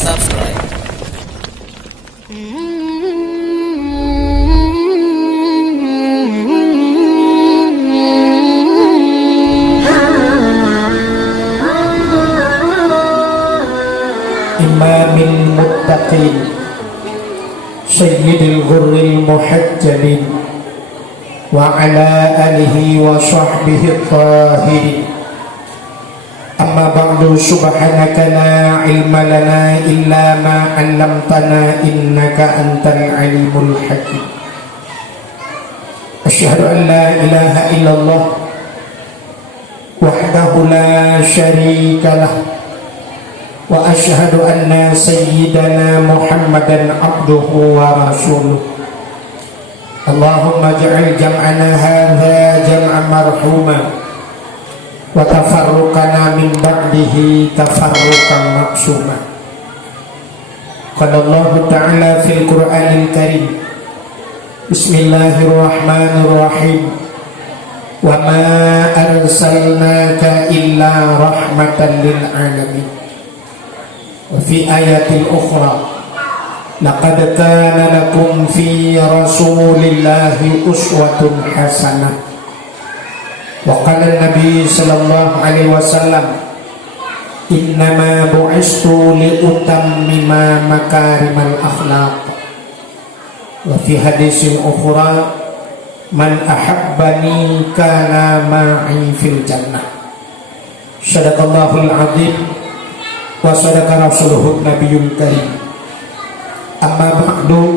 subscribe. Imamil Muttaqin Sayyidil Ghurril Muhajjalin wa ala alihi wa sahbihi tahirin. Amma ba'du, subhanaka la ilma lana illa ma 'allamtana innaka antal alimul hakim. Asyhadu an la ilaha illallah wahdahu la syarika lah wa asyhadu anna sayyidana Muhammadan abduhu wa rasuluh. Allahumma ja'al jam'ana hadha jam'an marhuma wa tafarruqana min ba'dihi tafarruqan maksuma. Qala Allah Ta'ala fil Qur'anil Karim, Bismillahirrahmanirrahim, wa ma arsalnaka illa rahmatan lil alamin. Wa fi ayatil ukhra, laqad kana lakum fi rasulillahi uswatun hasanah. Wa qala an-nabi sallallahu alaihi wasallam, innama bu'istu li utammima makarimal akhlaq. Wa fi hadisin ukhra, man ahabbani kana ma'i fil jannah. Sadaqallahul azim wa sadaqa rasuluhun nabiyul karim. Amma ba'du,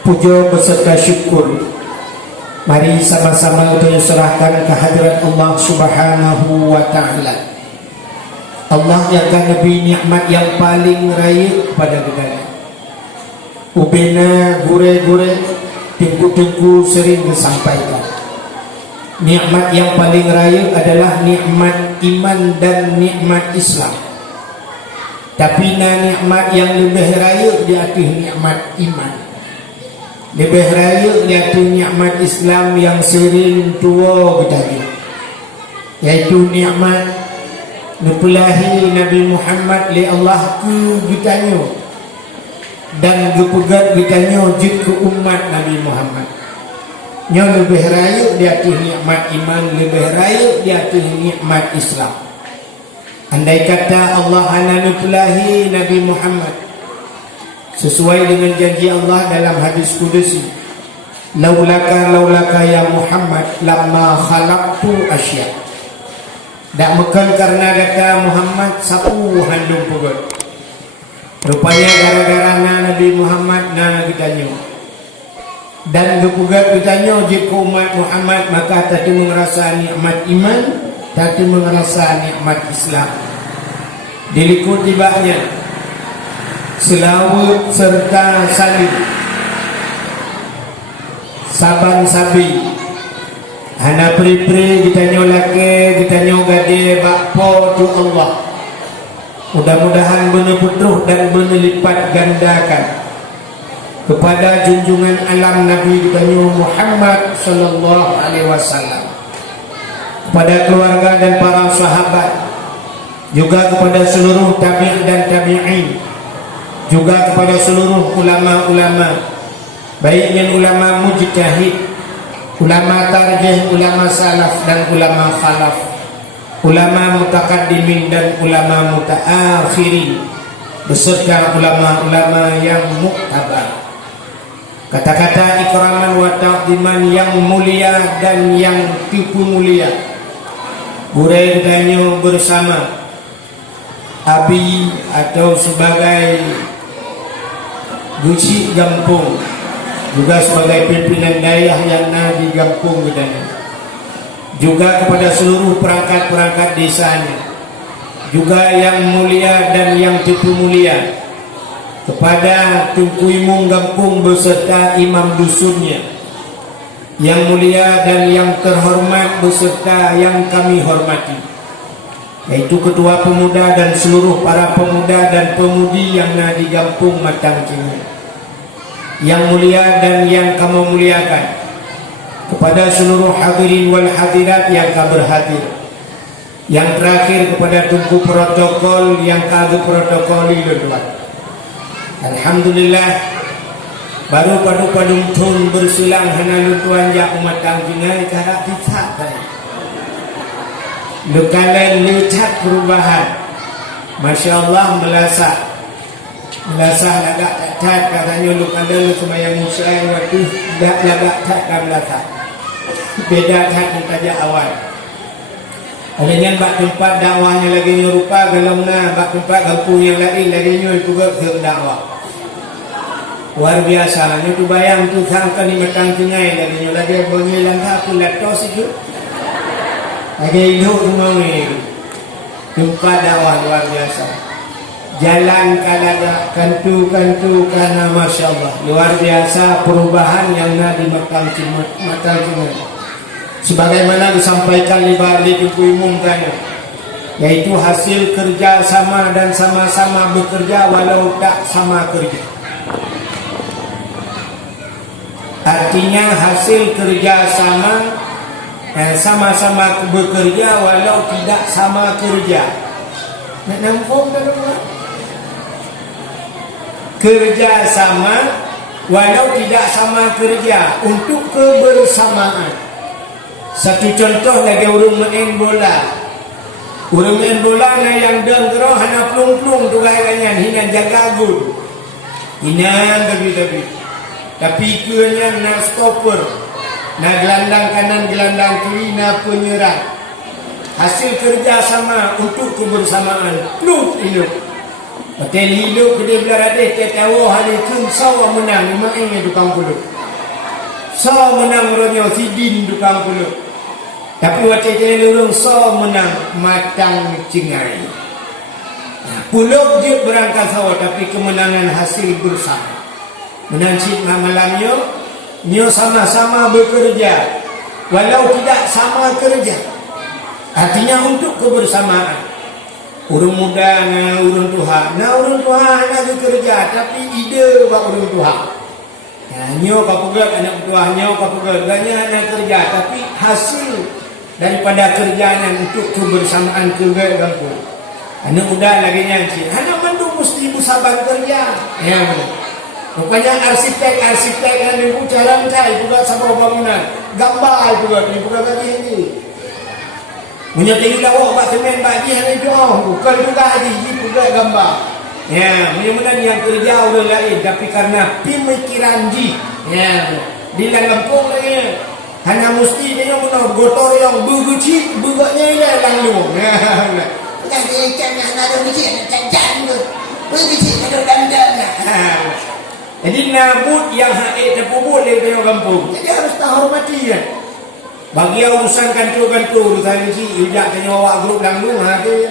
puja beserta syukur mari sama-sama kita serahkan ke hadirat Allah Subhanahu wa Ta'ala. Allah yang akan lebih nikmat yang paling raya kepada kita. Ubena gure-gure tengku-tengku sering disampaikan, nikmat yang paling raya adalah nikmat iman dan nikmat Islam. Tapi nikmat yang lebih raya di atas nikmat iman, lebih raya di atas nikmat Islam yang sering tua bertanya, yaitu nikmat nepelahi Nabi Muhammad li Allah ku bertanya dan gepegat bertanya jid ke umat Nabi Muhammad. Yang lebih raya di atas nikmat iman, lebih raya di atas nikmat Islam. Andai kata Allah ananutulahi Nabi Muhammad sesuai dengan janji Allah dalam hadis kudusi, laulaka ya Muhammad lamma khalaqtu asya. Tak mekan karena kata Muhammad sapu handung pugut. Rupanya gara-gara Nabi Muhammad ditanya dan kepugat ditanya jika umat Muhammad, maka tadi merasa nikmat iman, tadi merasa nikmat Islam. Dilikut tibanya selawut serta salib, saban sabi, hana pri-pri ditanya laki, ditanya gade bakpo tu Allah. Mudah-mudahan benar putuh dan benar lipat gandakan kepada junjungan alam Nabi ditanya Muhammad sallallahu alaihi wasallam, kepada keluarga dan para sahabat, juga kepada seluruh tabi' dan tabi'in, juga kepada seluruh ulama-ulama, baiknya ulama mujtahid, ulama tarjih, ulama salaf dan ulama khalaf, ulama mutaqaddimin dan ulama mutaakhirin, beserta ulama-ulama yang muktabar. Kata-kata ikraman wa ta'ziman yang mulia dan yang tipu mulia, Burai ditanya bersama Abi atau sebagai Guci Gampung, juga sebagai pimpinan daerah yang di Gampung ditanya, juga kepada seluruh perangkat-perangkat desanya, juga yang mulia dan yang tipu mulia, kepada Tunku Imung Gampung beserta imam dusunnya, yang mulia dan yang terhormat beserta yang kami hormati, yaitu ketua pemuda dan seluruh para pemuda dan pemudi yang di Gampung Matang Kini, yang mulia dan yang kamu muliakan, kepada seluruh hadirin wal hadirat yang berhadir, Yang terakhir kepada Tunku protokol yang kagak protokol itu tuan. Alhamdulillah baru padu tun bersilang hana tuan ya umat tangkingai cara picat tadi. Lukalan lihat perubahan. Masya Allah melasak lagak tak katanya lukalan semayang musyai waktu lagak tak melasak. Beda tak kita awal. Adanya bak tempat dakwahnya lagi nyerupa galangna bak tempat kampung yang lain lagi nyoy juga ke dakwah. Luar biasa nya tu bayang tu sang kalimat tangkingai lagi nyoy lagi bengilan tak kulat tos itu. Lagi hidup semua ni tempat dakwah luar biasa. Jalan kalaga kantu karena Masya Allah luar biasa perubahan yang ada di Mekah Cimut. Sebagaimana disampaikan di balik ibu umumkannya, yaitu hasil kerja sama dan sama-sama bekerja walau tak sama kerja. Artinya hasil kerja sama-sama bekerja walau tidak sama kerja. Nak nampung tak rumah? Kerja sama walau tidak sama kerja untuk kebersamaan. Satu contoh lagi urung main bola. Urung main bola na yang dengerah hana plung-plung tu gaya-gaya hina jaga gol. Hina tapi kuenya na stopper. Na gelandang kanan, gelandang kiri, na penyerang. Hasil kerja sama untuk kebersamaan. Plung hidup. Betul hidup dia beladeh dia tahu hal itu sawa menang memang ini tukang pulut. Sawa menang ronyo sidin tukang pulut. Tapi waktu dia lurung sawa menang matang cengai. Pulut dia berangkat sawa tapi kemenangan hasil bersama. Menancik malamnya nyo sama-sama bekerja walau tidak sama kerja. Artinya untuk kebersamaan. Urung muda na urung tuha na bekerja tapi ide buat urung tuha. Nyo kapugat anak tuha nyo kapugat banyak na kerja tapi hasil daripada kerjanya untuk kebersamaan keluarga kampung. Anak muda lagi nyanyi, anak mandu mesti ibu sabar kerja. Ya benar. Rupanya arsitek kan ibu jalan cai bukan sabar bangunan, gambar juga ibu bagi ini. Punya tinggi lawak buat semen bagi hari itu bukan juga haji juga gambar. Ya, mudah-mudahan yang kerja orang lain tapi karena pemikiran ya di dalam kampung lagi hanya mesti dia menang gotor yang beguci begaknya ile lalu. Ya. Bukan dia ikan yang ada begitu cacan tu. Begitu ada dandan. Jadi nabut yang haid dan pupuk di kampung. Jadi harus tak hormati ya. Bagi yang urusan kantor urusan ini ijak tanya awak grup langgung hati.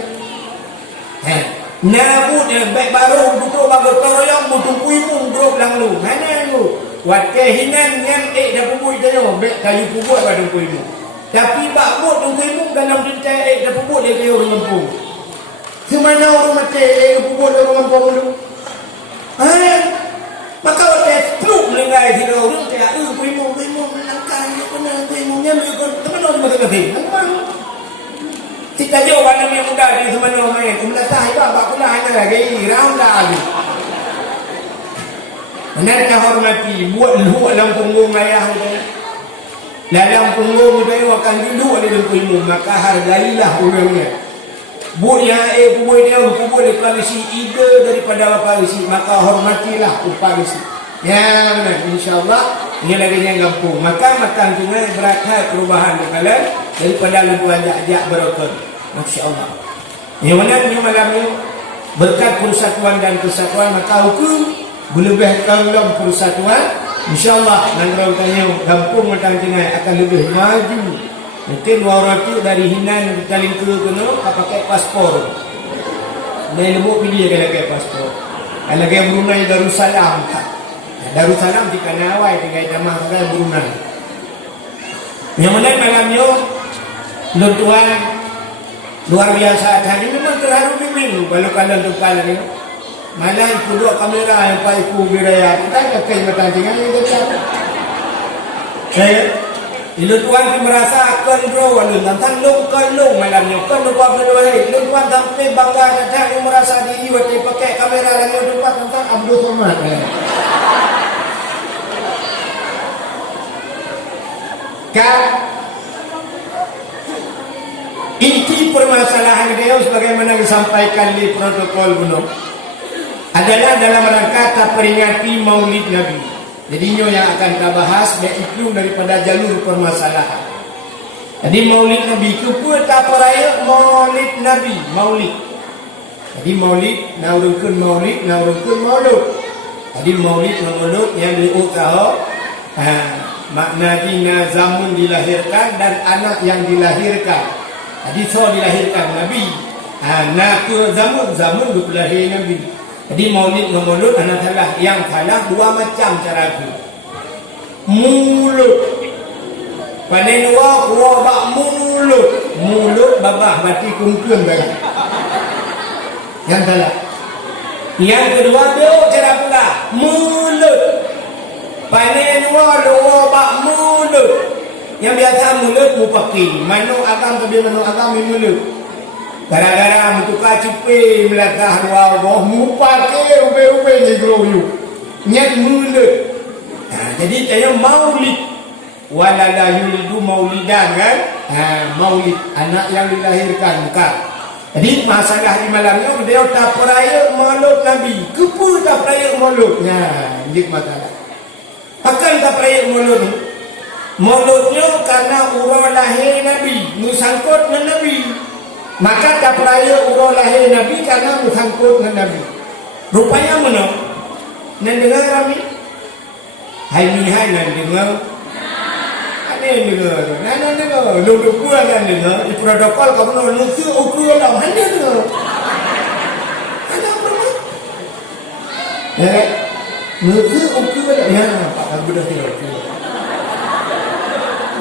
Nabut yang baik baru butuh bagus toroyong butuh puimu grup langgung. Mana tu? Watte hinan yang dah pupuk tanya baik kayu pupuk pada puimu. Tapi bak buat puimu dalam dicai dah pupuk dia kaya orang kampung. Semana orang mati pupuk dia orang kampung dulu. Maka watte pluk lengai dia orang tak puimu melangkah puimunya mengikut teman-teman betul-betul. Kita jauh mana yang muda di teman-teman main. Kemudian sahib bak pula hanya lagi round lagi. Benarkah hormati buat luak dalam punggung ayah tu. Dalam punggung tu akan duduk di dalam puimu maka hargailah orangnya. Buat yang pupuk dia pupuk di parisi ide daripada parisi maka hormatilah parisi. Ya benar insyaallah ini lagi yang kampung maka matang sungai berkat perubahan kalian daripada lubuan jak berokon masyaallah. Yang mana ni malam ni berkat persatuan dan kesatuan maka hukum berlebih dalam persatuan insyaallah nanti tanya kampung matang sungai akan lebih maju. Mungkin orang tu dari Hinan Taling ke kena pakai paspor. Naik lemuk pilih kalau pakai paspor. Kalau ke Brunei Darussalam. Darussalam di Kanawai dengan nama saya Brunei. Yang mana malamnya tuan luar biasa tadi memang terharu memang kalau kalian tukar ni. Malam kedua kamera yang Pak Ibu Biraya kita pakai matang tinggal ni dekat. Ilu tuan tu merasa kontrol alun tentang long kalung malamnya kan lupa berdua hari. Ilu tuan sampai bangga datang merasa diri waktu pakai kamera lagi lupa tentang Abdul Somad. Kan inti permasalahan dia sebagaimana disampaikan di protokol bunuh adalah dalam rangka peringati Maulid Nabi. Jadinya yang akan kita bahas yaitu daripada jalur permasalahan. Jadi Maulid Nabi itu pun tak peraya Maulid Nabi, Maulid. Jadi Maulid naurukun Maulid, naurukun Maulud. Jadi Maulid Maulud yang diusaha makna dina zaman dilahirkan dan anak yang dilahirkan. Jadi so dilahirkan Nabi. Nak zaman dilahir Nabi. Jadi Maulid Maulud anak salah yang salah dua macam cara tu. Mulut. Panen wa bak mulut. Mulut babah mati kungkun bagi. Yang salah. Yang kedua dia cara pula mulut. Panen wa bak mulut. Yang biasa mulut mupaki. Manu agam tu dia manu agam mulut. Gara-gara mutuka cupi melakah wawah mupake ube-ube negroyu nyat mulut. Jadi saya maulid walala yulidu maulidan kan. Maulid anak yang dilahirkan kan. Jadi masalah di malamnya dia tak peraya maulud Nabi. Kepul tak peraya maulud. Ini masalah. Akan tak peraya maulud. Mauludnya karena urang lahir Nabi, musangkut dengan Nabi. Maka tak peraya urang lahir Nabi karena bersangkut dengan Nabi. Rupanya mana? Nak dengar kami? Hai nak dengar? Ada yang dengar? Nak dengar? Lalu pulang kan dengar? Di protokol kamu nak nusu ukur lah. Ada dengar? Ada apa? Nusu ukur lah. Ya, Pak Abu dah dengar.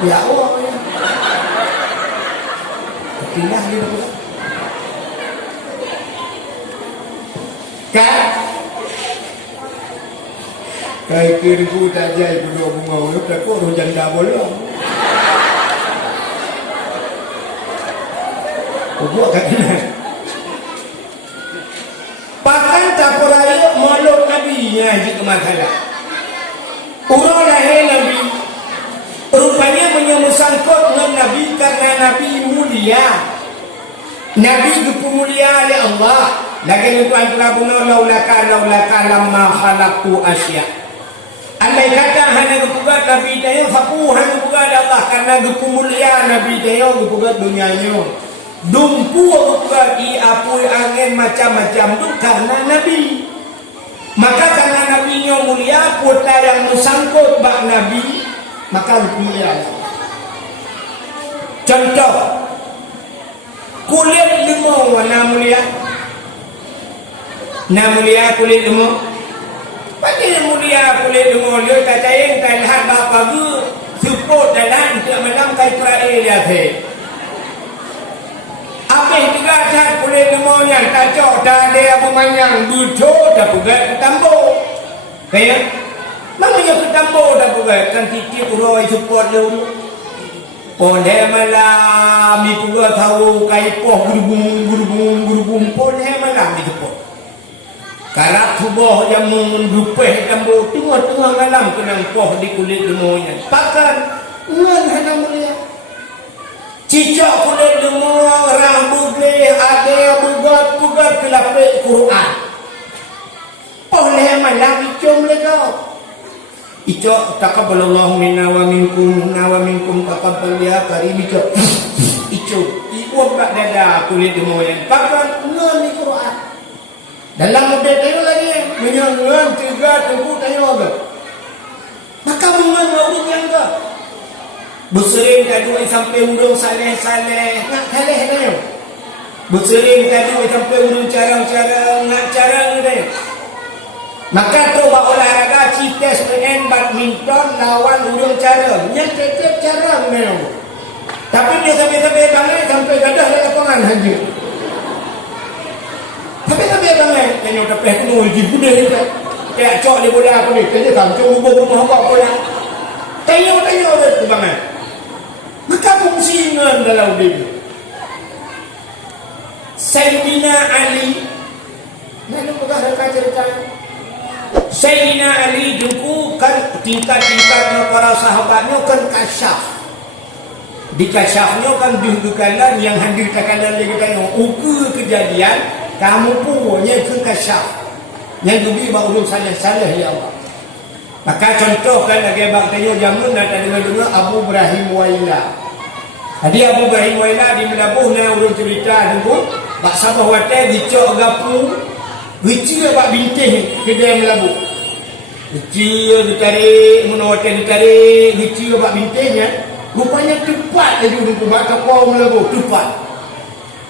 Ya Allah. Pindah dia pula. Kan? Kai kiriku tak jai berdua bunga itu tak kau janda bolong. Kau buat kat mana? Pakai tak peraya maulud Nabi yang jadi masalah. Urang lahir Nabi. Rupanya menyemusangkut dengan Nabi karena Nabi mulia. Nabi mulia oleh Allah. Lagi tuan telah bunuh laulaka lamma khalaqtu asya. Andai kata hanya kepugat Nabi dia faku hanya kepugat Allah karena mulia Nabi dia kepugat dunianya. Dumpu kepugat apui angin macam-macam tu karena Nabi. Maka karena Nabi nya mulia putra yang musangkut bak Nabi maka mulia. Contoh kulit lemau warna mulia. Nama mulia kulit lemau. Pasti mulia kulit lemau dia tak cair tak lihat bapa tu support dalam untuk menang kai Israel dia ke. Apa juga cat kulit lemau yang tak cok dah dia pemanyang butuh dah pegat tambah. Kaya namanya ketambah dah pegat kan titik uroi support dia dulu. Poleh malam itu gua tahu kaipoh gurubung poleh malam itu pun. Karak subuh yang mengupeh tambah tengah-tengah malam kena poh di kulit lemunya. Pakan ngan hana mulia. Cicak kulit lemu rambut le ada bugat kelapik Quran. Poleh malam icom le kau. Icok taqabbalallahu minna wa minkum taqabbal ya karim icok. Icok ibu bak dada kulit demoyan. Pakan ngan di Quran. Dalam model tengok lagi menyangan 3 tebu tengok ke. Maka mengan urut yang ke. Bersering tadi sampai urung saleh-saleh nak saleh tengok. Bersering tadi sampai urung cara-cara nak cara tengok. Maka tu buat olahraga cites main badminton lawan urung cara. Yang tetap cara memang. Tapi dia sampai bangai sampai gadah di lapangan haji. Tapi bangai tengok tapi penuh di budak ni. Kayak cok di budak aku ni. Kerja kan cok rumah apa pula. Tengok tu bangai. cingan dalam diri. Sayyidina Ali, mana bukan ada cerita? Sayyidina Ali dulu kan tingkat-tingkatnya para sahabatnya kan kasyaf. Di kasyafnya kan dihubungkan yang hadir tekanan lagi tanya ukur kejadian kamu punya ke kasyaf. Yang lebih baru salah ya Allah. Maka contoh kan lagi abang tanya jamun nak dengar Abu Ibrahim Waila. Tadi Abu Ibrahim Waila di Melabuh na urang cerita dulu Pak Sabah Wate dicok gapu Wicil Pak Bintih kedai Melabuh. Wicil ditarik, Munawate ditarik, wicil Pak Bintihnya rupanya tepat dia duduk Pak Kapau Melabuh, tepat.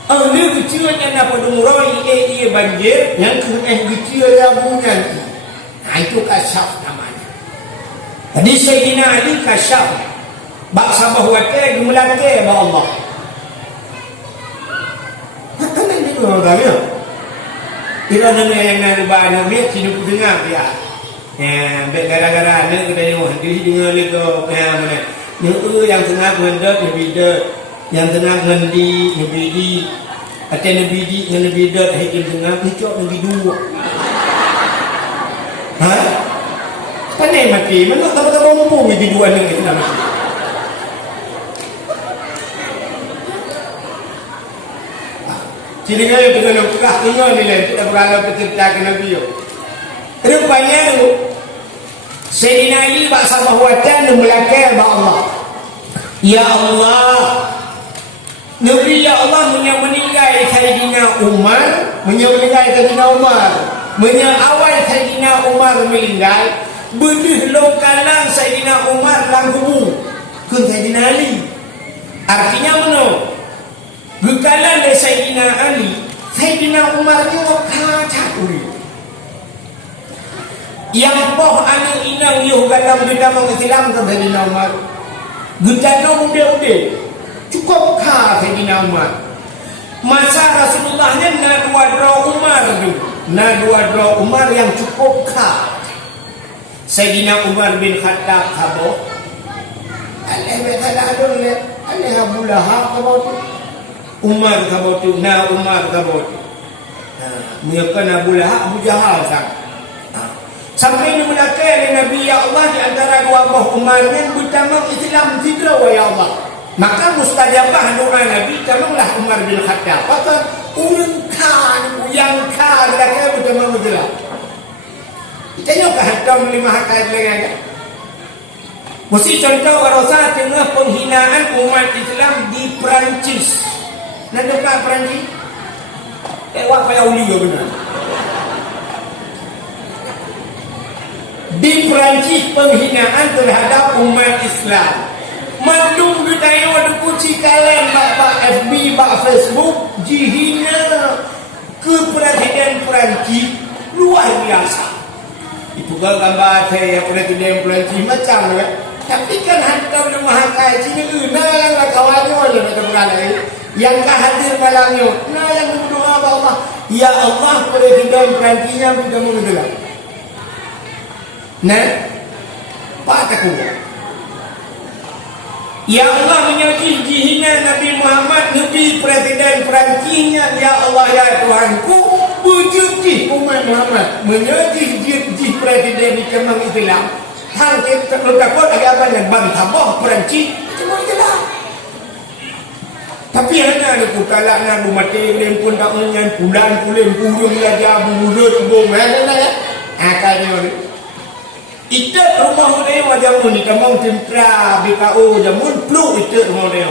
Dia wicilnya nak pada muroi ia banjir yang kena wicil yang bunyan. Nah itu kasyaf namanya. Jadi Sayyidina Ali kasyaf bak Sabah Wate dimelakai oleh Allah. Kan ini orang kaya. Kira nama yang nak lebar ni sini pun dengar dia. Gara-gara ni kita ni hadis dengar ni tu mana. Ni yang tengah mendat Nabi dat, yang tengah ngendi Nabi di, atau Nabi di dengan Nabi dat hakim tengah picok Nabi dua. Ha? Pandai mati, mana tak mampu Nabi dua ni kita mati. Jadi kalau kita nak tukar tengok ni lah, kita berlalu bercerita ke Nabi. Rupanya Sayyidina Ali bak Sabah Watan melakai bak Allah. Ya Allah, Nabi ya Allah meninggal Sayyidina Umar, meninggal Sayyidina Umar, awal Sayyidina Umar meninggal, benih lokalan Sayyidina Umar lang kubur ke Sayyidina Ali. Artinya mana? Gekalan dari Sayyidina Ali, Sayyidina Umar ni kacau uri. Yang poh anak inang yuh galam bidang Islam ke Sayyidina Umar. Gentana muda-muda cukup kah Sayyidina Umar. Masa Rasulullahnya na dua Umar tu, na dua Umar yang cukup kah. Sayyidina Umar bin Khattab khabar. Alih berkata adun le, alih Abu Lahab khabar tu. Umar khabar tu, na Umar khabar tu. Mereka Abu Lahab, Abu Jahal sang. Sampai ini melakai Nabi ya Allah di antara dua buah Umarnya bertamang Islam hijrah wa ya Allah. Maka mustajabah doa Nabi tamanglah Umar bin Khattab. Maka urangkan yang kan lakai bertamang hijrah. Tengok hatam 5 hakat lagi kan. Mesti contoh warosa tengah penghinaan umat Islam di Perancis. Nak dekat Perancis? Wak payah uli ya benar. Di Perancis penghinaan terhadap umat Islam. Mandung budaya wadu kuci kalian bak FB, bak Facebook, dihina ke Presiden Perancis luar biasa. Itu kan gambar saya Presiden Perancis macam kan. Tapi kan hantar lemah kai sini nah yang kawannya aja macam mana yang kah hadir malamnya. Nah yang berdoa Allah, ya Allah Presiden Perancisnya kita mengelah. Nah, apa takutnya? Ya Allah menyaji hina Nabi Muhammad, Nabi Presiden Perancisnya, ya Allah ya Tuhanku, puji umat Muhammad, menyaji Presiden di kemang Islam. Hang kita takut ada apa yang bantah Perancis, cuma itulah. Tapi hanya ada kalau nak mati lempun tak menyan bulan pulen purung aja bulut bom ada ya. Akalnya itu rumah dia wajah ni kamang tempra BKO jamun pluk itu rumah dia.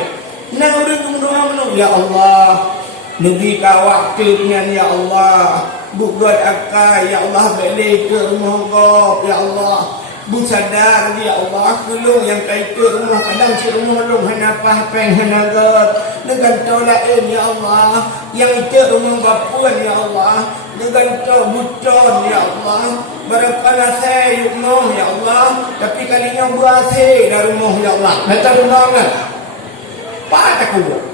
Nang urang doa menung ya Allah. Nabi kawak dengan ya Allah. Buat akal ya Allah balik ke rumah kau ya Allah. Bu sadar ya Allah kelung yang kait rumah kadang si rumah long hanapah peng hanagat dengan tolain ya Allah yang itu rumah bapuan ya Allah dengan to buton ya Allah barangkala saya yuknoh ya Allah tapi kalinya buase dari rumah ya Allah mata rumah kan apa takut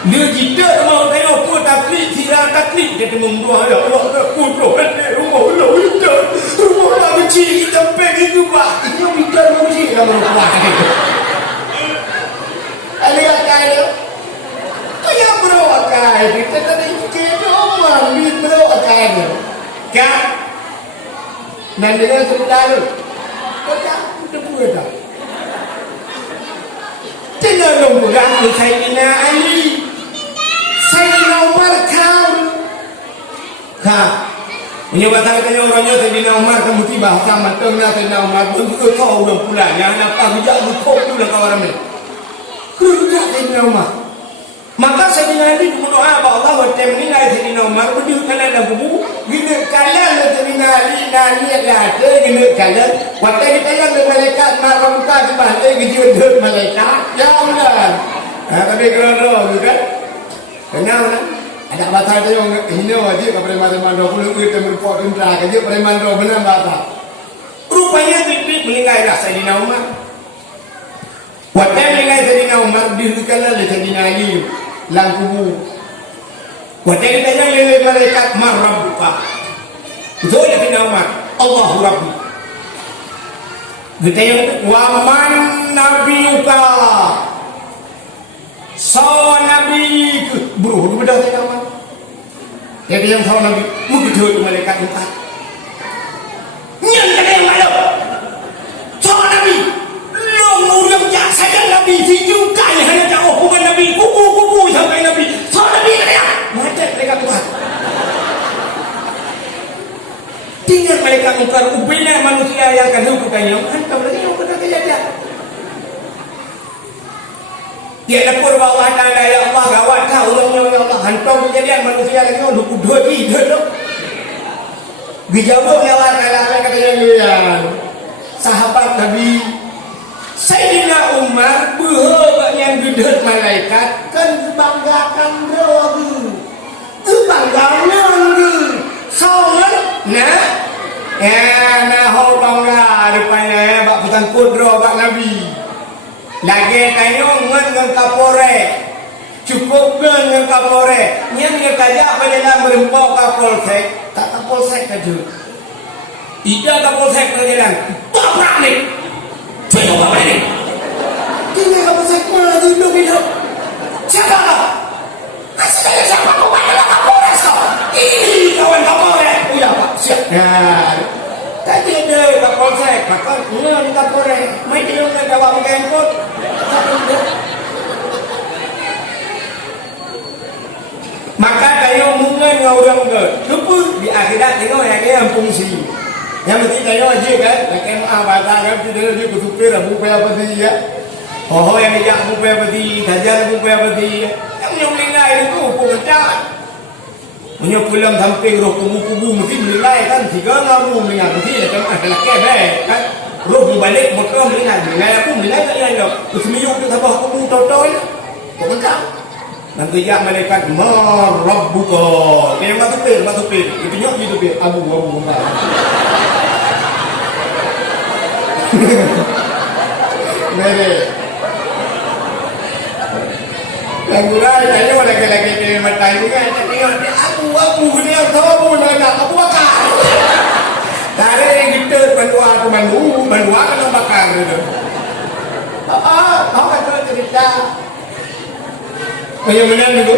dia jika mau tengok pun taklid sirah taklid dia tengok ya Allah kudoh rumah Allah itu rumah Allah kecil kita pergi juga itu bicara kecil kamu kuat gitu ada akai dia. Kaya bro akai dia tadi kita mami bro akai dia. Kan? Nanti dia cerita lu. Kaya udah buat. Jangan lupa ganggu Sayyidina Ali, Sayyidina Umar kau. Menyebabkan tanya orangnya Sayyidina Umar kamu tiba sama tengah Sayyidina Umar bentuk kau udah pulangnya apa bijak kau tu dah kawan ni. Kerja Sayyidina Umar. Maka Sayyidina Ali berdoa kepada Allah wa ta'ala Sayyidina Umar berdiri dalam kubu gila kalah Sayyidina Ali nani ada gila kalah waktu kita yang malaikat marah muka sebalik gejut malaikat jangan. Tapi kalau tu kan kenal kan ada batal tu yang ini wajib kepada preman-preman 20 kita merupot indra kerja preman 20 benar batal. Rupanya Bibit meninggallah Sayyidina Umar. Waktu meninggal Sayyidina Umar dihentikanlah oleh Sayyidina Ali lang kubu. Waktu kita yang lele malaikat marabbuka. Betul Sayyidina Umar. Allahu Rabbi. Kita yang waman nabiyuka. Saw Nabi bro bedah Sayyidina Umar. Jadi yang saw Nabi begitu malaikat empat. Nyan kena yang malu. Saw Nabi. Orang jak saja Nabi dijukai hanya tak hubungan Nabi kubu sampai Nabi so Nabi kaya macam mereka Tuhan tinggal mereka mungkar ubina manusia yang akan hukumannya hantar lagi yang benar kaya dia lapor bahawa Allah ya Allah gawat kau ulangnya ya Allah hantar kejadian manusia lagi yang hukum dua dijawab ya Allah katanya ya sahabat Nabi Sayyidina Umar berhubung yang duduk malaikat kan banggakan roh kebanggaan soal nah bangga rupanya bak petangkut roh bak Nabi lagi tanya dengan kapore cukup dengan kapore yang dia kajak pada dalam berempok kapolsek tak kapolsek kaju tidak kapolsek ke jalan bapak ni coba apa ini? Kini kamu sekmal hidup. Siapa? Asalnya siapa kau adalah Kapolres kau? Ini kawan Kapolres. Oh ya Pak, siap. Nah, tadi ada Kapolsek, maka ini Kapolres. Mai dia nak jawab handphone. Maka tayo mungkin ngorang ke. Lupa di akhirat tengok yang fungsi. Yang penting tayo aja kan, lakin bahasa kan tidak dia bersupir abu payah peti ya. Oh yang dia abu payah peti, kajar abu payah peti. Yang menilai itu pengecah. Punya pulang samping roh kubu-kubu mesti menilai kan tiga ngamu menilai mesti ya kan ada kebek kan. Roh balik motor menilai aku menilai tak yang dok. Semiyuk tu sabah kubu totol. Pengecah. Nanti ya malaikat marabbuka. Dia masuk pil. Itu nyok gitu pil. Abu. Mere. Lagurai tanya lagi ni mata ini kan tengok dia aku dia tahu nak aku bakar. Dari kita mandu kan bakar gitu. Apa tu cerita? Bagaimana dulu?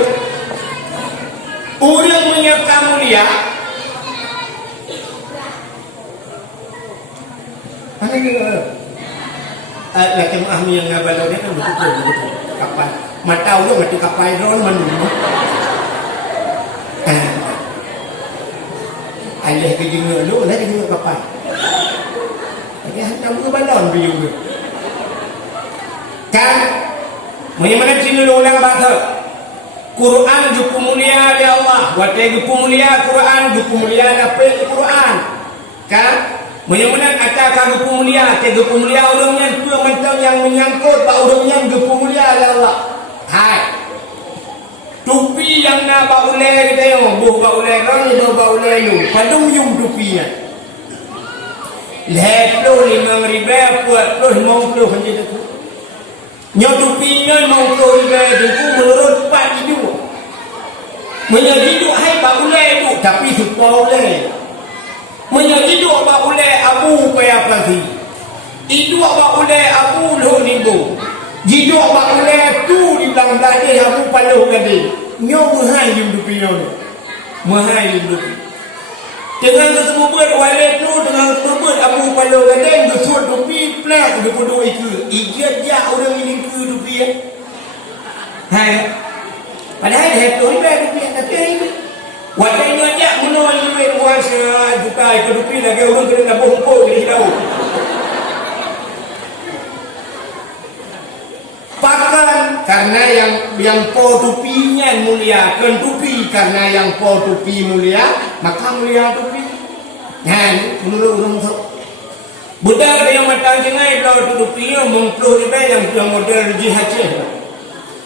Orang menyiapkan mulia. Mana ni? Laki ahli yang ngabalau dia kan betul kapal. Mata orang mati kapal drone mana? Ayah kerja dulu, nak kerja kapal. Ayah nak balon biu. Kan? Bagaimana cina ulang bahasa? Quran juku mulia ya Allah. Waktu juku mulia Quran, juku mulia dapil Quran. Kan? Bagaimana katakan juku mulia? Juku mulia orangnya tu macam yang menyangkut pak orangnya juku mulia ya Allah. Hai. Tupi yang nak baulai kita yo, buh baulai orang do baulai yo. Padung yung tupinya. Lepas 5,000 buat 50 macam tu. Nyotupinya mau keluar itu menurut Pak Idu menyediduk hai Pak Ulai itu tapi supaya Ulai menyediduk Pak Ulai Abu Payah Pasi Idu Pak Ulai Abu Loh Nimbu Jidok bakule tu di belakang dia aku paluh gade. Nyo mahai jum dupi nyo. Mahai jum dupi. Dengan ketemu buat walid tu dengan terbut abu paluh gade gesut dupi plak de podo iku. Igiat dia orang ini ke dupi ya. Hai. Padahal dia tu ni dupi tapi ini. Walid nyo ajak muno ini puasa buka iku dupi lagi orang kena bohong jadi tahu. Pakan karena yang po tupinya mulia, kan tupi karena yang po tupi mulia, maka mulia tupi. Nah, menurut orang tu. Budak yang matang jengai belau tupi yang mengpuluh ribu yang model jihad je.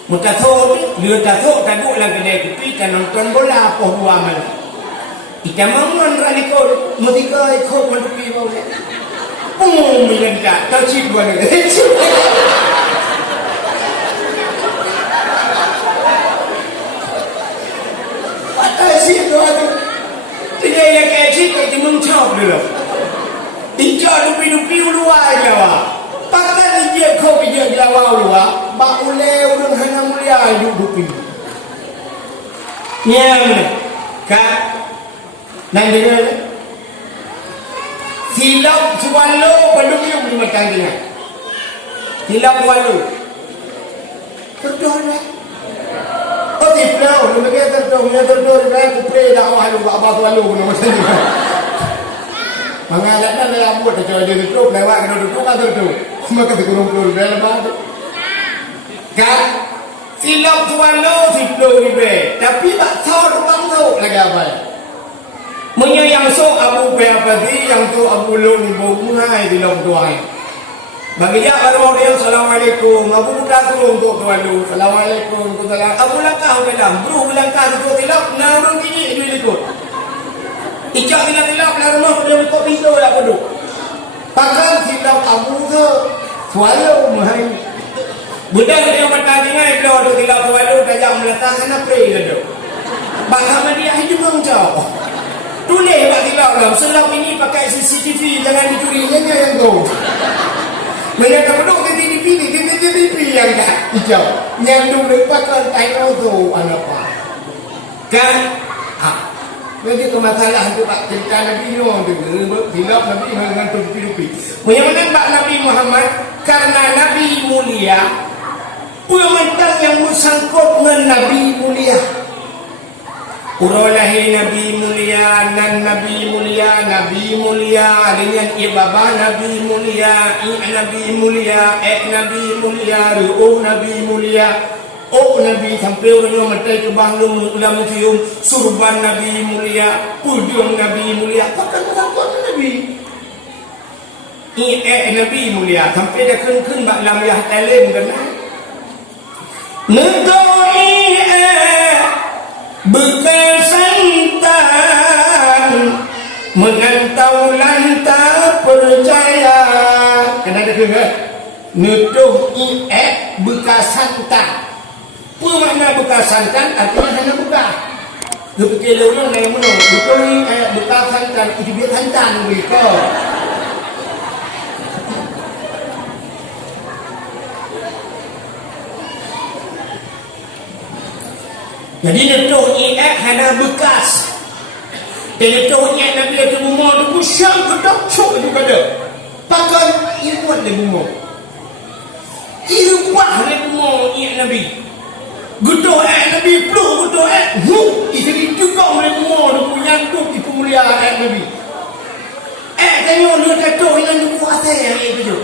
Muka tu dia tahu kaduk lah kedai tupi kan nonton bola po dua malam. Kita mangun radikal, mutika ikut tupi bau. Milendak, tak cip buat. Asyik tu ada. Tidak yang kecil kita mencap dulu. Tidak dupi-dupi luar Jawa. Pakai dia kau kerja Jawa luar. Bak ulai orang hanya mulia hidup dupi. Yang kak nanti dia silap sualo belum yang lima tangga. Silap walu. Terdolah. Tiplau, lu begitu terdo, kan kupre dakwah lu apa tu lu macam ni. Mengajaknya dia buat dia itu lewat kena duduk kan terdo. Maka dikurung-kurung dalam ada. Kan silap tuan lu tiplau ribe, tapi tak tahu orang tu lagi apa. Menyayang so Abu Bakar yang tu Abu Lu ni bungai di dalam tuai. Bagi dia baru dia Assalamualaikum. Abu budak turun untuk tuan lu. Assalamualaikum. Abu langkah dalam. Bro langkah tu tilap. Narung gini dia ikut. Ijak tilap dalam rumah dia ikut pintu dah duduk. Pakai tilap Abu tu. Tuan lu mahal. Budak dia mata dengai belau tu tilap tuan lu tajam meletakkan apa dia. Bahkan dia hidup mengcau. Tulis bak tilap dalam. Selap ini pakai CCTV jangan dicuri yang tu. Mereka duduk di TV yang dah hijau. Yang dulu pakai tayo tu apa? Kan? Jadi tu masalah tu pak cerita Nabi Nuh tu. Tilap Nabi dengan tupi-tupi. Menyebutkan Pak Nabi Muhammad karena Nabi mulia. Pementang yang bersangkut dengan Nabi mulia. Urolahi Nabi mulia, nan Nabi mulia dengan ibabah Nabi mulia, Nabi mulia, Nabi mulia, Nabi mulia, Nabi sampai orang mentai ke banglung ulam cium surban Nabi mulia, pudium Nabi mulia, pakai apa Nabi? Nabi mulia sampai dia kun bak lam yah talim kan? Negoi bekas santan mengantau lanta percaya kena ada ke nuduh bekas santan apa makna bekas santan artinya hanya bekas dia fikir orang yang mana betul ni bekas santan itu dia santan mereka jadi netuh hanya bekas. Dan netuh Nabi itu bumur tu syam kedak cok juga ada. Pakai irwan le bumur. Irwah le bumur Nabi. Gudoh Nabi peluk gudoh isteri juga le bumur tu punya tu di kemuliaan Nabi. Tanya lu kata yang tu atas yang itu.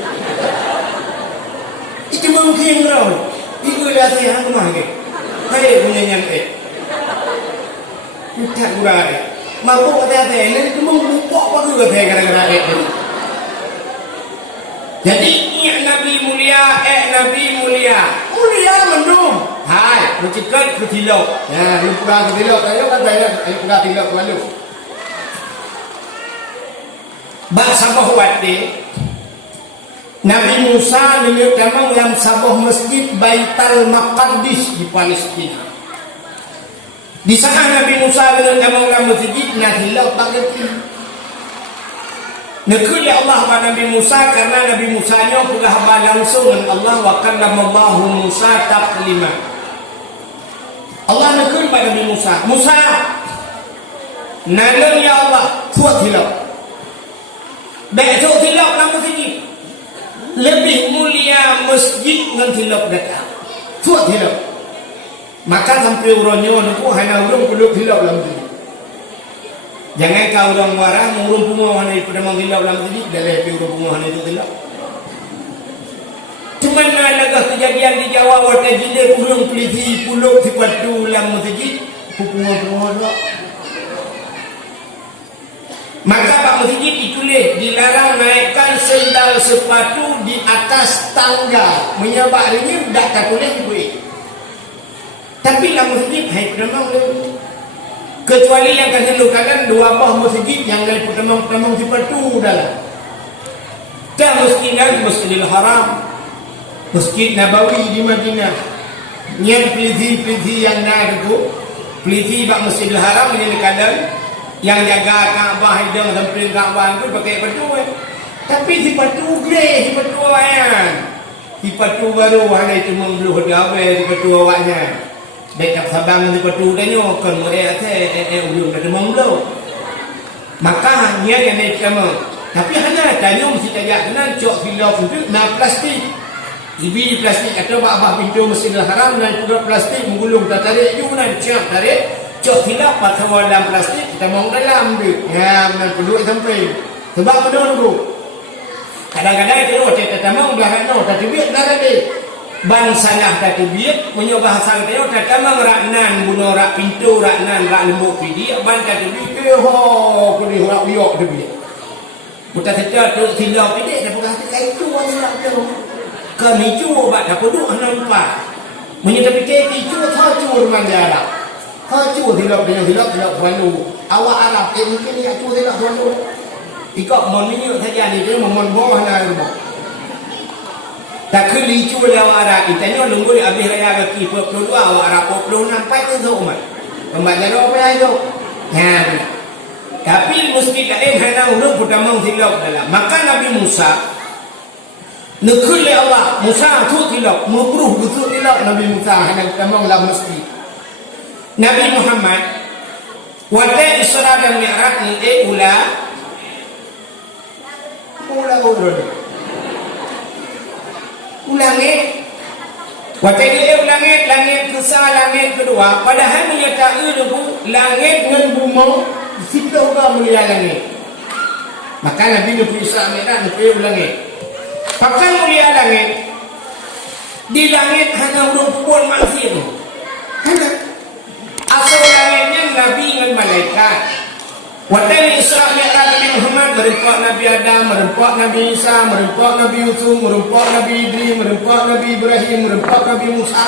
Itu mungkin kau. Ibu lihat yang kemana ke? Hai punya yang tak gurau. Mampu kata ini cuma buka apa tu kata gara-gara itu. Jadi Nabi mulia, Nabi mulia mendung. Hai, bercakap ketilok. Ya, lu pegang ketilok. Ayo kan saya, ayo pegang ketilok lalu. Bahasa bahwati Nabi Musa menyebutkan yang sebuah masjid Baitul Maqdis di Palestina. Di sana Nabi Musa menyebutkan masjid Nahilau Bagati. Nekul ya Allah wa Nabi Musa karena Nabi Musa nya sudah langsung dengan Allah wa kallamallahu Musa taklima. Allah nekul pada Nabi Musa, Musa nalem ya Allah buat hilap. Baik hilap nama masjid. Lebih mulia masjid dengan hilap datang. Buat hilap. Maka sampai orangnya nak hanya orang perlu hilap dalam masjid. Jangan kau orang marah mengurung punguan itu pada menghilap dalam masjid, dah lebih urung punguan itu hilap. Cuma ada kejadian di Jawa waktu jilid urung peliti pulau sepatu dalam masjid, punguan tak. Maka Pak Masjid ditulis dilarang naikkan sendal sepatu di atas tangga. Menyebab ini tak tertulis boleh. Tapi dalam masjid hai pertama kecuali yang akan dilakukan dua buah masjid yang dari pertama sepatu dalam. Dah Masjidil Haram, Masjid Nabawi di Madinah. Yang peliti yang nak itu, peliti Pak Masjidil Haram ini kadang yang jaga Kaabah hidung sampai Kaabah itu pakai sepatu. Tapi sepatu grey, sepatu ayan. Sepatu baru hanya itu membelu gawe sepatu awaknya. Dekat sabang sepatu danyo kan mulai ulung dah membelu. Maka hanya yang naik sama. Tapi hanya danyo mesti tajak dengan cok filaf itu na plastik. Ibi plastik atau abah pintu Masjidil Haram dan juga plastik menggulung tak tarik juga nak cak tarik. Cok hilap patah dalam plastik kita mau dalam tu. Ya, benar perlu sampai. Sebab menunggu. Kadang-kadang itu kita mau belakang no, tapi biar dah ada. Bangsa lah tadi biar menyoba hasang dia kata mang raknan bunuh rak pintu raknan rak lembut pidi ban kata biar ho kuli rak yok tu biar. Buta kita tu silap pidi dah bukan hati itu orang tu. Kan itu obat dah perlu nampak. Menyatakan itu haju rumah dia. Haju hilap dengan hilap walu. Awak Arab mungkin dia tu hilap walu. Ikut moninya saja ni dia memon bawah na rumah. Tak keli cuba awak Arab kita ni lunggu habis raya kaki 22 awak Arab 26 tu tu umat. Membaca apa ya itu? Ya. Tapi mesti tak hanya urut pertama hilap dalam. Maka Nabi Musa nekul Allah Musa tu hilap, mubruh betul hilap Nabi Musa hanya pertama dalam mesti. Nabi Muhammad waktu Isra dan Mi'raj ni ulah ulangi waktu dia ulangi langit kesal langit kedua padahal dia tak ilmu langit dengan bumi situ juga mulia langit. Maka Nabi Isra Mi'raj Nabi ulangi pakai mulia langit di langit hanya rumput manusia tu hanya asal langitnya Nabi dengan malaikat. Waktu Isra Mi'raj Nabi Muhammad merempak Nabi Adam, merempak Nabi Isa, merempak Nabi Yusuf, merempak Nabi Idris, merempak Nabi Ibrahim, merempak Nabi Musa.